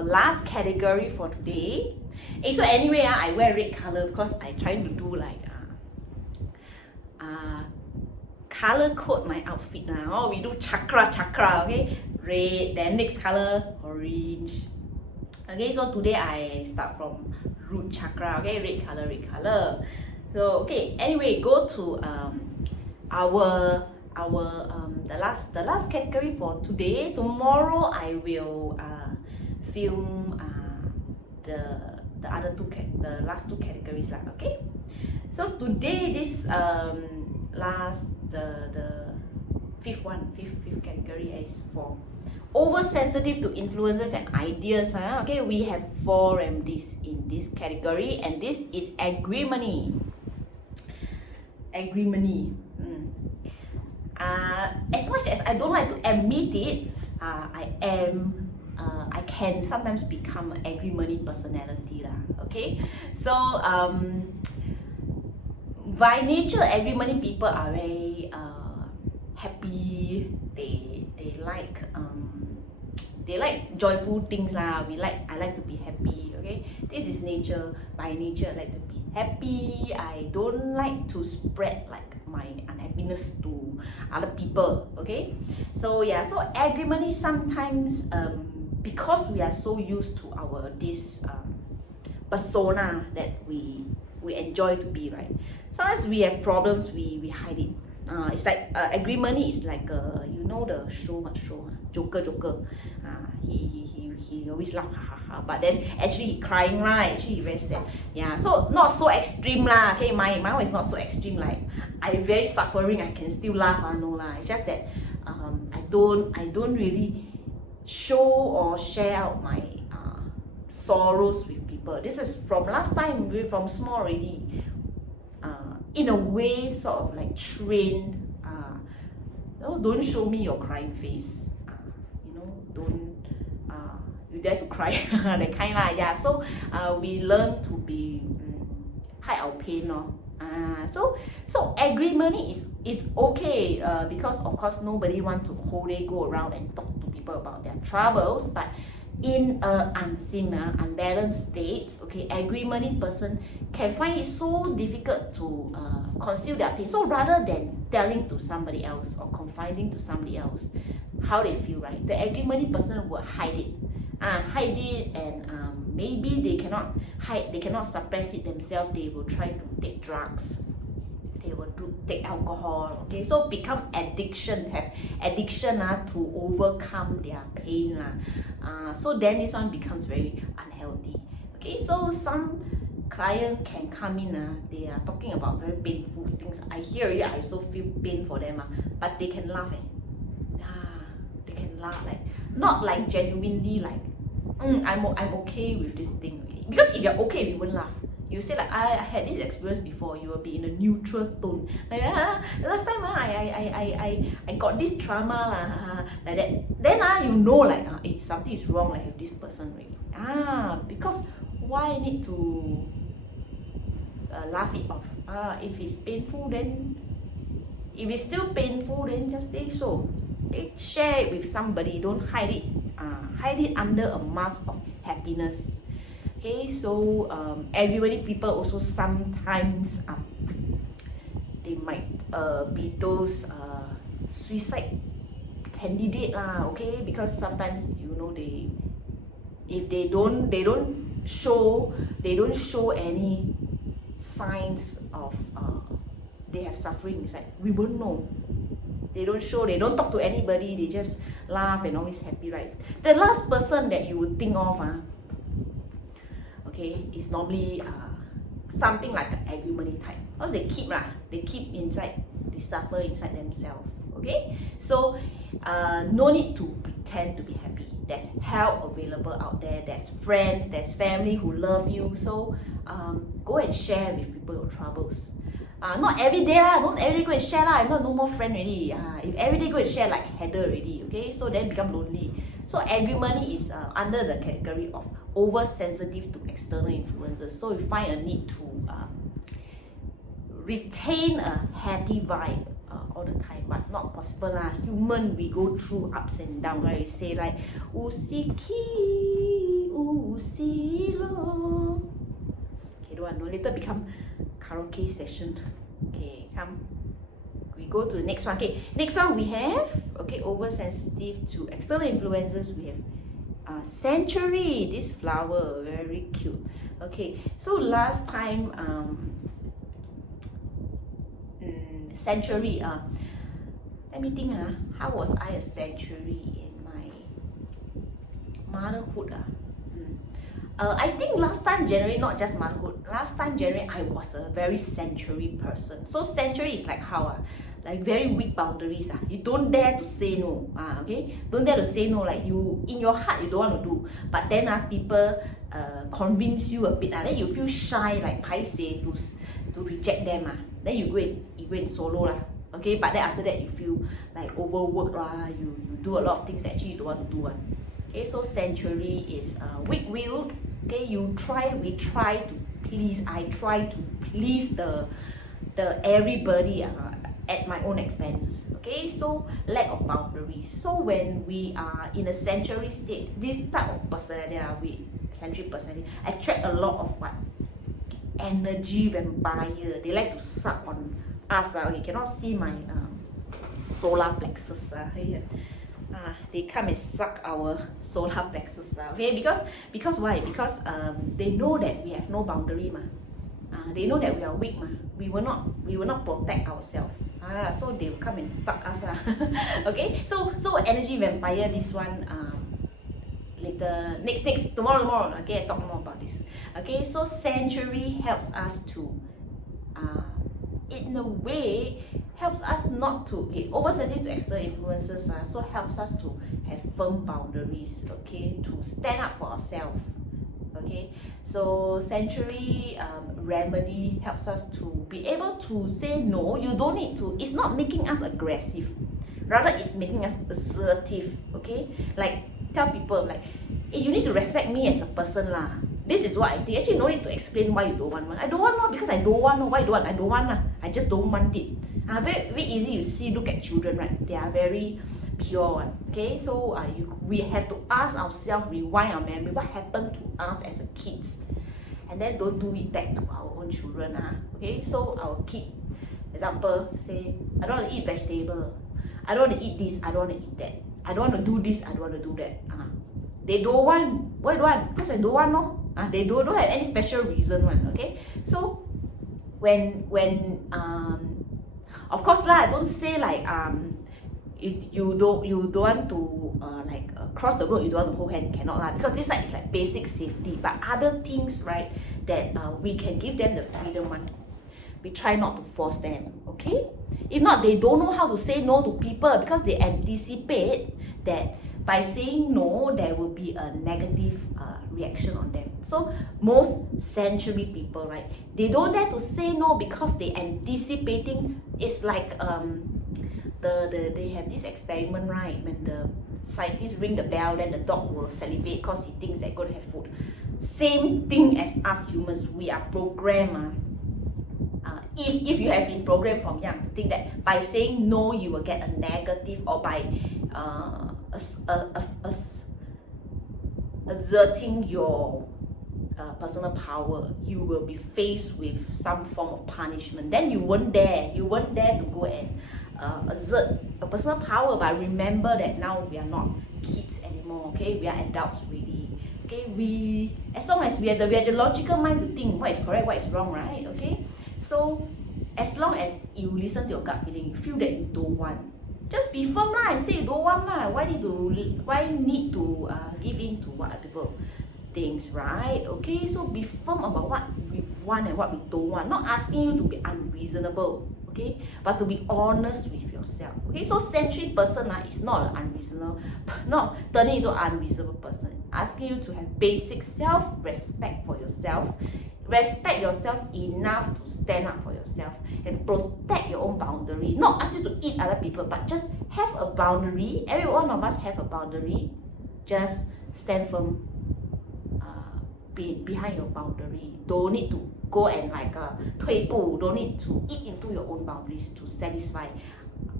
last category for today. So anyway, I wear red color because I trying to do like color code my outfit now. We do chakra, okay, red, then next color orange. Okay, so today I start from root chakra. Okay, red color. So okay, anyway, go to our the last category for today. Tomorrow I will film the other the last 2 categories lah. Okay, so today this the fifth category is for oversensitive to influences and ideas. Okay, we have 4 remedies in this category, and this is agreement. As much as I don't like to admit it, I can sometimes become an agreement personality lah. Okay, so by nature, every many people are very happy. They like joyful things lah. I like to be happy. Okay, this is nature. By nature, I like to be happy. I don't like to spread like my unhappiness to other people. Okay, so yeah, so agreement is sometimes because we are so used to our this persona that we enjoy to be, right? Sometimes we have problems, we hide it. It's like agreement is like you know the show, what show? Joker. He always laugh, ha, ha, ha. But then actually he crying, right? Actually he very sad. Yeah, so not so extreme lah. Okay, my one is not so extreme. Like I very suffering, I can still laugh. No lah. It's just that I don't really show or share out my sorrows with people. This is from last time, from small already. In a way, sort of like trained. Don't show me your crying face. Don't you dare to cry that kind lah. Yeah. So we learn to be hide our pain, no. So agreement is okay because of course nobody want to whole day go around and talk to people about their troubles, but in a unseen, unbalanced states, okay, agreement person can find it so difficult to conceal their pain. So rather than telling to somebody else or confiding to somebody else how they feel, right, the agreement person will hide it, and maybe they cannot hide, they cannot suppress it themselves. They will try to take drugs. They will take alcohol. Okay, so become addiction, have addiction to overcome their pain so then this one becomes very unhealthy. Okay, so some client can come in, they are talking about very painful things. I hear it, I also feel pain for them, but they can laugh. They can laugh, like not like genuinely like I'm okay with this thing really. Because if you're okay, you won't laugh. You say like I had this experience before, you will be in a neutral tone. Like last time I got this trauma like that. Then you know like something is wrong like with this person really. Because why need to laugh it off? If it's painful, then if it's still painful, then just say so. Share it with somebody. Don't hide it. Hide it under a mask of happiness. Okay, so everybody, people also sometimes they might be those suicide candidate okay, because sometimes if they don't show any signs of they have suffering inside, we won't know. They don't show, they don't talk to anybody, they just laugh and always happy, right? The last person that you would think of okay, is normally something like an agreement type. Because they keep inside, they suffer inside themselves. Okay, so no need to pretend to be happy. There's help available out there. There's friends, there's family who love you. So go and share with people your troubles. Not every day don't every day go and share I'm not no more friend already. If every day go and share like Heather already, okay, so then become lonely. So agreement is under the category of oversensitive to external influences. So you find a need to retain a happy vibe all the time, but not possible lah. Human, we go through ups and downs, right? You say like Usiki Usilo. Okay, don't want, no, later become karaoke session. Okay, come. We go to the next one. Okay, next one we have, okay, oversensitive to external influences. We have Century, this flower, very cute. Okay, so last time Century, let me think, how was I a century in my motherhood? I think last time January, not just motherhood, last time January I was a very century person. So century is like how like very weak boundaries. You don't dare to say no. Okay, don't dare to say no. Like you in your heart you don't want to do, but then people convince you a bit. Then you feel shy, like paiseh to reject them. Then you go and solo lah. Okay, but then after that you feel like overworked lah. You do a lot of things that actually you don't want to do. Okay, so century is weak-willed. Okay, we try to please. I try to please the everybody at my own expenses. Okay, so lack of boundaries. So when we are in a sanctuary state, this type of personality, sanctuary personality attract a lot of what? Energy vampire. They like to suck on us. You cannot see my solar plexus here. They come and suck our solar plexus. Okay, because why? Because they know that we have no boundary they know that we are weak we will not protect ourselves. So they will come and suck us okay, so energy vampire, this one later, next tomorrow okay, I talk more about this. Okay, so sanctuary helps us to in a way helps us not to oversensitive to external influences, so helps us to have firm boundaries, okay, to stand up for ourselves. Okay, so sanctuary remedy helps us to be able to say no. You don't need to, it's not making us aggressive, rather it's making us assertive. Okay, like tell people like, hey, you need to respect me as a person lah. This is what I think. Actually, no need to explain why you don't want one. I don't want because I don't want. Why you don't want? I don't want lah. I just don't want it. Very, very easy. You see, look at children, right? They are very pure one. Okay, so we have to ask ourselves, rewind our memory, what happened to us as a kids, and then don't do it back to our own children. Okay, so our kid, example, say, I don't want to eat vegetable, I don't want to eat this, I don't want to eat that, I don't want to do this, I don't want to do that. They don't want. Why don't want? Because I don't want, no. They don't have any special reason one. Okay, so when of course lah, don't say like you don't want to cross the road, you don't want to hold hand, cannot lah, because this side is like basic safety. But other things, right, that we can give them the freedom one, we try not to force them. Okay, if not, they don't know how to say no to people because they anticipate that by saying no there will be a negative reaction on them. So most sanctuary people, right, they don't dare to say no because they anticipating. It's like they have this experiment, right, when the scientists ring the bell, then the dog will salivate because he thinks they're going to have food. Same thing as us humans, we are programmed. If you have been programmed from young to think that by saying no you will get a negative, or by asserting your personal power, you will be faced with some form of punishment, then you won't dare to go and assert a personal power. But remember that now we are not kids anymore. Okay, we are adults really. Okay, we, as long as we have the logical mind to think what is correct, what is wrong, right? Okay, so as long as you listen to your gut feeling, you feel that you don't want, just be firm lah and say you don't want lah. Why need to give in to what other people things, right? Okay, so be firm about what we want and what we don't want. Not asking you to be unreasonable, okay, but to be honest with yourself. Okay, so sanctuary person is not an unreasonable, not turning into an unreasonable person. Asking you to have basic self-respect for yourself. Respect yourself enough to stand up for yourself and protect your own boundary. Not ask you to eat other people, but just have a boundary. Every one of us have a boundary. Just stand firm behind your boundary. Don't need to go and退步. Don't need to eat into your own boundaries to satisfy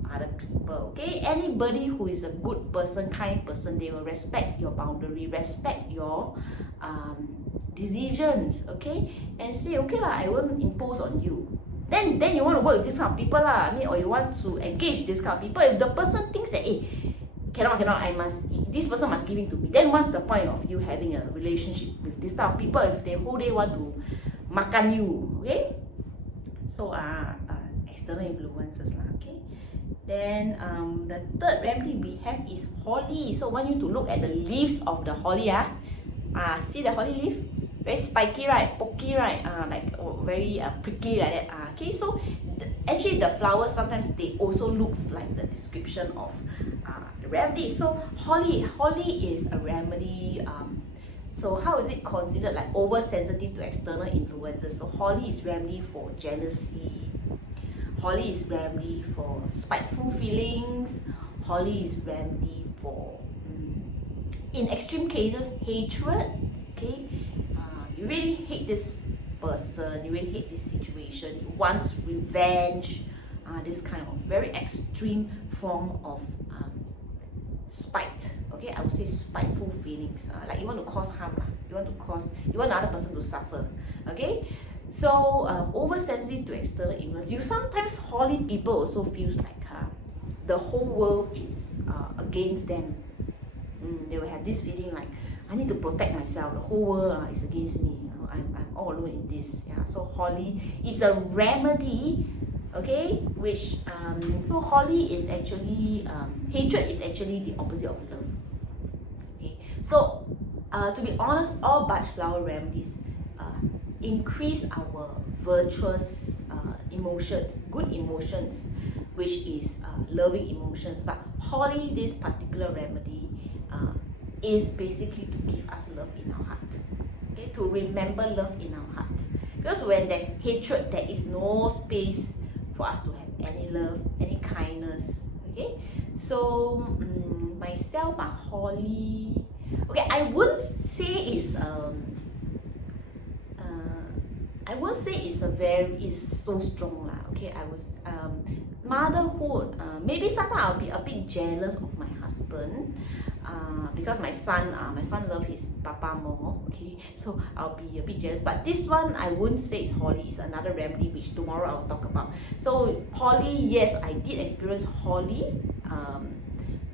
other people. Okay, anybody who is a good person, kind person, they will respect your boundary, respect your decisions, okay, and say, okay lah, I won't impose on you. Then you want to work with this kind of people lah. Or you want to engage this kind of people. If the person thinks that, cannot, this person must give in to me, then what's the point of you having a relationship with this type of people if they whole day want to makan you? Okay, so external influences lah. Okay, then the third remedy we have is holly. So I want you to look at the leaves of the holly. See the holly leaf? Very spiky, right? Pokey, right? Very pricky like that. Okay, so actually the flowers sometimes they also looks like the description of the remedy. So holly is a remedy. So how is it considered like oversensitive to external influences? So holly is remedy for jealousy. Holly is remedy for spiteful feelings. Holly is remedy for, in extreme cases, hatred. Okay, you really hate this person, you really hate this situation, you want revenge, this kind of very extreme form of spite. Okay, I would say spiteful feelings, like you want to cause harm, you want another person to suffer. Okay, so oversensitive to external influence. You sometimes Holly people also feels like the whole world is against them. They will have this feeling like, I need to protect myself, the whole world is against me, I'm all alone in this. Yeah, so Holly is a remedy, okay, which so Holly is actually hatred is actually the opposite of love. Okay, so to be honest, all Bach Flower Remedies increase our virtuous emotions, good emotions, which is loving emotions. But Holly, this particular remedy, is basically to give us love in our heart. Okay, to remember love in our heart. Because when there's hatred, there is no space for us to have any love, any kindness. Okay, so myself, Holly. Okay, I wouldn't say it's it's so strong lah. Okay, I was motherhood. Maybe sometimes I'll be a bit jealous of my husband, because my son loves his papa more. Okay, so I'll be a bit jealous. But this one I wouldn't say it's Holly. It's another remedy which tomorrow I'll talk about. So Holly, yes, I did experience Holly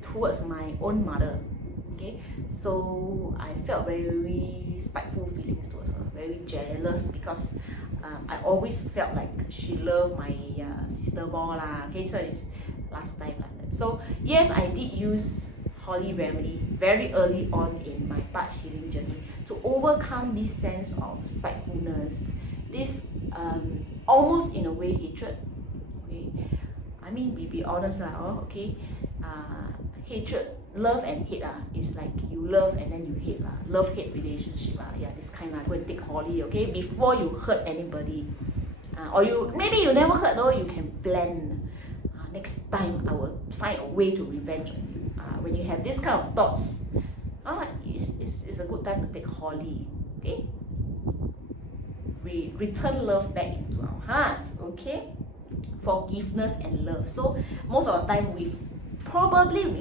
towards my own mother. Okay, so I felt very spiteful feelings towards her, very jealous, because I always felt like she loved my sister more lah. Okay, so it's last time. So yes, I did use Holly remedy very early on in my Bach healing journey to overcome this sense of spitefulness, this almost in a way hatred. Okay, I mean, be honest lah. Okay, hatred, love and hate is like you love and then you hate love-hate relationship yeah, this kind go and take Holly, okay, before you hurt anybody, or maybe you never hurt though, you can plan, next time I will find a way to revenge on you. When you have this kind of thoughts, it's a good time to take Holly. Okay, return love back into our hearts. Okay, forgiveness and love. So most of the time we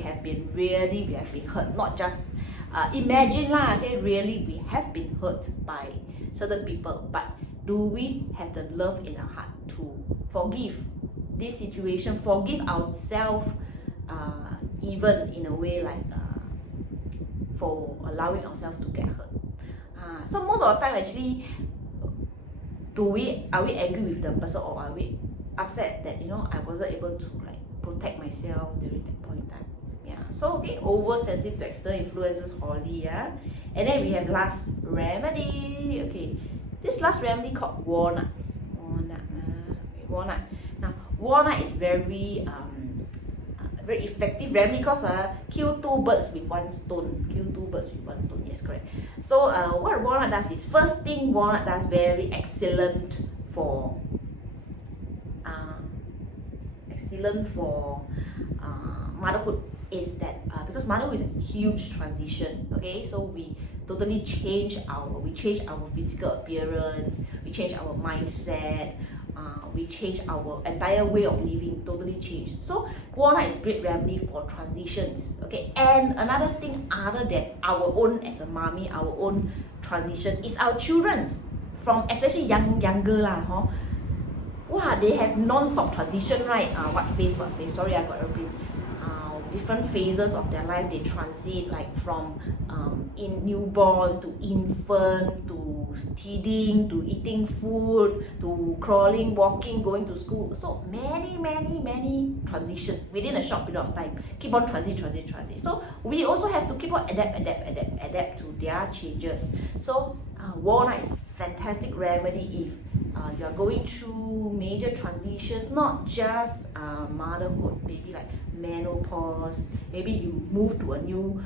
have been hurt, not just imagine lah, okay, really we have been hurt by certain people, but do we have the love in our heart to forgive this situation, forgive ourselves, even in a way like for allowing ourselves to get hurt. So most of the time actually, are we angry with the person, or are we upset that I wasn't able to like protect myself during that point in time? Yeah, so okay, oversensitive to external influences, Holly, yeah. And then we have last remedy. Okay, this last remedy called walnut. Walnut. Now, walnut is very effective remedy because kill two birds with one stone. Yes, correct. So what walnut does is, first thing walnut does very excellent for motherhood is that because motherhood is a huge transition. Okay, so we totally change our physical appearance, we change our mindset, we change our entire way of living, totally changed. So walnut is great remedy for transitions. Okay, and another thing other than our own as a mommy, our own transition is our children, from especially younger lah, wow, they have non-stop transition, right? What phase? Sorry, I got a bit. Different phases of their life, they transit, like from in newborn to infant to teething to eating food to crawling, walking, going to school. So many transition within a short period of time. Keep on transit. So we also have to keep on adapt to their changes. So walnut is fantastic remedy if you are going through major transitions, not just motherhood, maybe like menopause, maybe you move to a new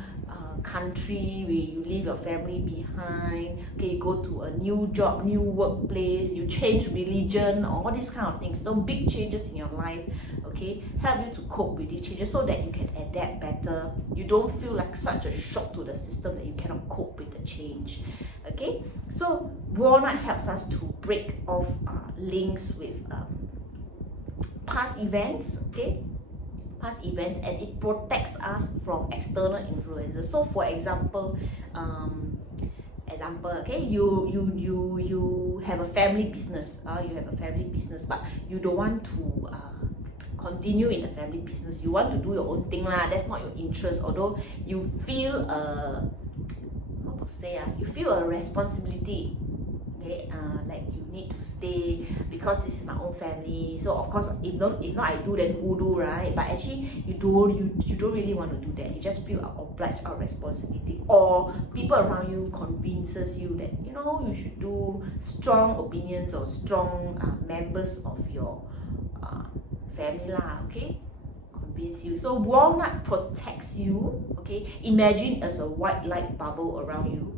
country where you leave your family behind, okay, you go to a new job, new workplace, you change religion, all these kind of things. So big changes in your life, okay, help you to cope with these changes so that you can adapt better. You don't feel like such a shock to the system that you cannot cope with the change. Okay, so walnut helps us to break off links with past events, okay? Past events, and it protects us from external influences. So for example, okay, you have a family business, but you don't want to continue in the family business. You want to do your own thing lah. That's not your interest, although you feel you feel a responsibility, okay, like you need to stay because this is my own family. So of course, if not I do, then who do, right? But actually you don't really want to do that. You just feel obliged or responsibility, or people around you convinces you that you should do strong opinions or strong members of your family lah, okay, convince you. So walnut protects you, okay. Imagine as a white light bubble around you,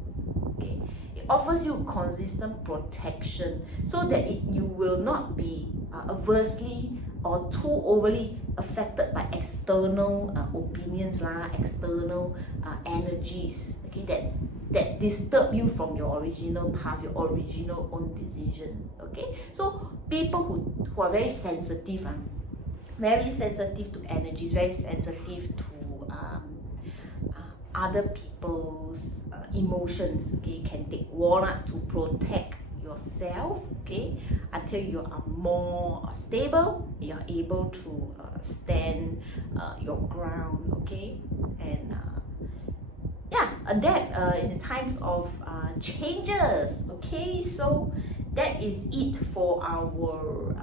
okay. It offers you consistent protection so that you will not be adversely or too overly affected by external opinions lah, external energies, okay, that disturb you from your original path, your original own decision, okay. So people who are very sensitive to energies, very sensitive to other people's emotions, okay, can take walnut to protect yourself, okay, until you are more stable, you are able to stand your ground, okay, and adapt in the times of changes, okay. So that is it for our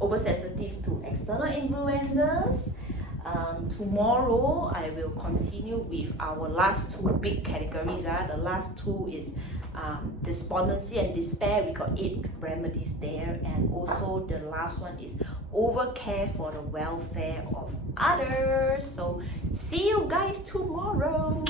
oversensitive to external influences. Tomorrow I will continue with our last two big categories. The last two is despondency and despair. We got 8 remedies there, and also the last one is overcare for the welfare of others. So see you guys tomorrow.